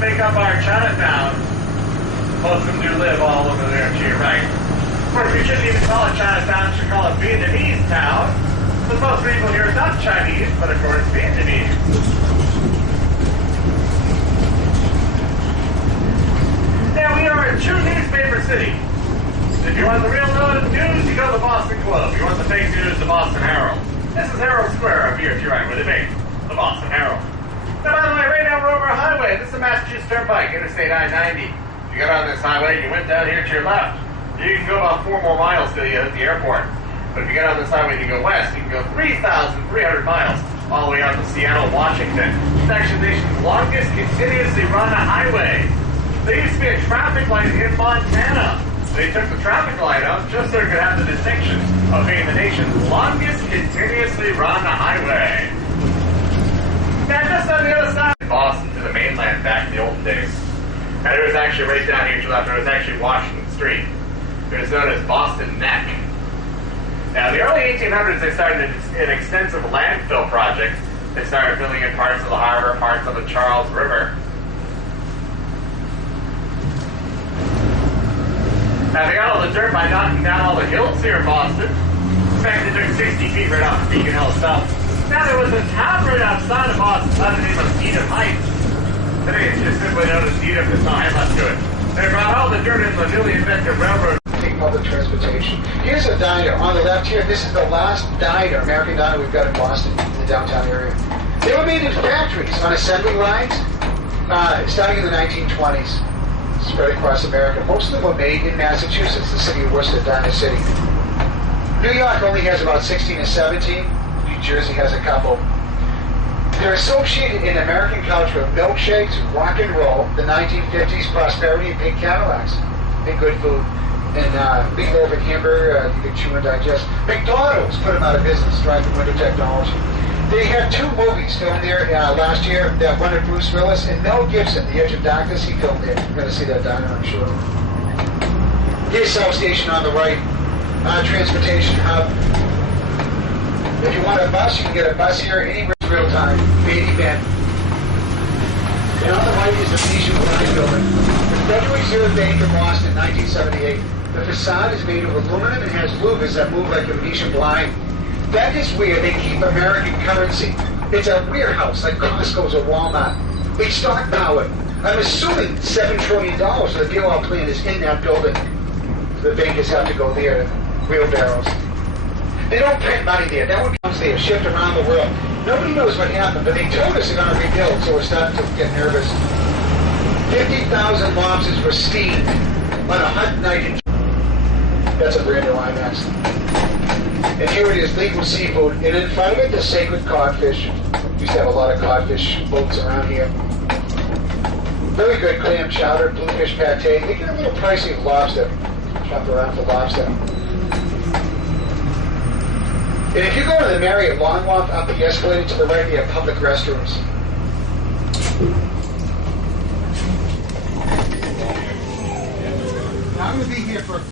make up our Chinatown. Most of them do live all over there to your right. Of course, we shouldn't even call it Chinatown, we should call it Vietnamese Town. Because most people here are not Chinese, but of course Vietnamese. Now, we are a true newspaper city. If you want the real news, you go to the Boston Globe. If you want the fake news, the Boston Herald. This is Herald Square up here to your right, where they make the Boston Herald. Now, by the way, right now we're over a highway. This is the Massachusetts Turnpike, Interstate I-90. If you got on this highway, you went down here to your left. You can go about 4 more miles till you hit the airport. But if you get on this highway and you go west, you can go 3,300 miles all the way out to Seattle, Washington. It's actually the nation's longest continuously run highway. There used to be a traffic light in Montana. They took the traffic light out just so it could have the distinction of being the nation's longest continuously run highway. Now, just on the other side of Boston to the mainland back in the old days. And it was actually right down here to the left. It was actually Washington Street. It was known as Boston Neck. Now, in the early 1800s, they started an extensive landfill project. They started filling in parts of the harbor, parts of the Charles River. Now, they got all the dirt by knocking down all the hills here in Boston. In fact, they took 60 feet right off Beacon Hill itself. Now, there was a town right outside of Boston by the name of Needham Heights. Today, it's just simply known as Needham. There's no height left to it. They brought all the dirt into the newly invented railroad. Take public transportation. Here's a diner on the left here. This is the last diner, American diner we've got in Boston, in the downtown area. They were made in factories on assembly lines, starting in the 1920s, spread across America. Most of them were made in Massachusetts, the city of Worcester, Diner City. New York only has about 16 or 17. New Jersey has a couple. They're associated in American culture with milkshakes, rock and roll, the 1950s prosperity, and pink Cadillacs, and good food. And meatloaf and hamburger, you can chew and digest. McDonald's put them out of business, driving window technology. They had 2 movies filmed there last year, that one of Bruce Willis and Mel Gibson, The Edge of Darkness. He filmed it. You're going to see that diner, I'm sure. Here's South Station on the right, transportation hub. If you want a bus, you can get a bus here anywhere in real time. Baby Ben. And on the right is the Venetian Blind Building. The Federal Reserve Bank of Boston, 1978. The facade is made of aluminum and has louvers that move like a Venetian blind. That is where they keep American currency. It's a warehouse like Costco's or Walmart. They stockpile it. I'm assuming $7 trillion of the bailout plan is in that building. The bankers have to go there, wheelbarrows. They don't print money there. That would be there, shipped around the world. Nobody knows what happened, but they told us they're going to rebuild, so we're starting to get nervous. 50,000 lobsters were steamed on a hot night in... That's a brand new IMAX. And here it is, legal seafood. And in front of it, the sacred codfish. We used to have a lot of codfish boats around here. Very good clam chowder, bluefish pate. They get a little pricey with lobster. Shop around for lobster. And if you go to the Marriott Long Walk up the escalator to the right, they have public restrooms. I'm going to be here for